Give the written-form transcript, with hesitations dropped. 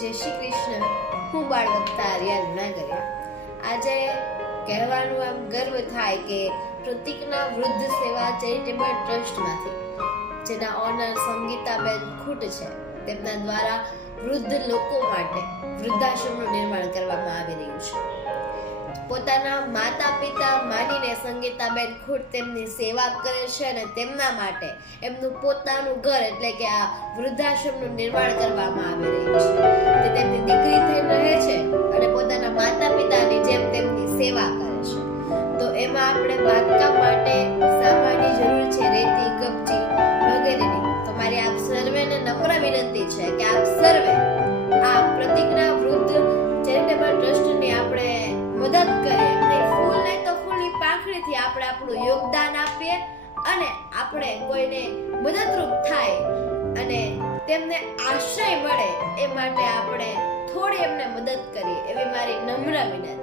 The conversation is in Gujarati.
જય શ્રી કૃષ્ણ. હું બાળવક્તા આર્યા જુનાગઢ. આજે કહેવાનું આમ ગર્વ થાય કે પ્રતિકના વૃદ્ધ સેવા ચેરિટેબલ ટ્રસ્ટમાંથી, જેના ઓનર સંગીતાબેન ખૂટ છે, તેમના દ્વારા વૃદ્ધ લોકો માટે વૃદ્ધાશ્રમનું નિર્માણ કરવામાં આવી રહ્યું છે. પોતાના માતા પિતા માનીને સંગીતાબેન ખૂટ તેમની સેવા કરે છે અને તેમના માટે એમનું પોતાનું ઘર એટલે કે આ વૃદ્ધાશ્રમનું નિર્માણ કરવામાં આવી રહ્યું છે. તે તેમની દીકરી થઈને રહે છે અને પોતાના માતા પિતાની જેમ તેમની સેવા કરે છે. તો એમાં આપણે બાંધકામ માટે સામાનની જરૂર છે, રેતી, કપચી વગેરેની. તો મારી આપ સર્વેને નમ્ર વિનંતી છે કે આપ સર્વે આ પ્રતિકના વૃદ્ધ ચેરિટેબલ ટ્રસ્ટની આપણે મદદ કરીએ. તે ફૂલ નહીં તો ફૂલની પાંખડીથી આપણે આપણું યોગદાન આપીએ અને આપણે કોઈને મદદરૂપ થાય અને તેમને આશ્રય મળે એ માટે આપણે થોડી એમને મદદ કરીએ એવી મારી નમ્ર વિનંતી.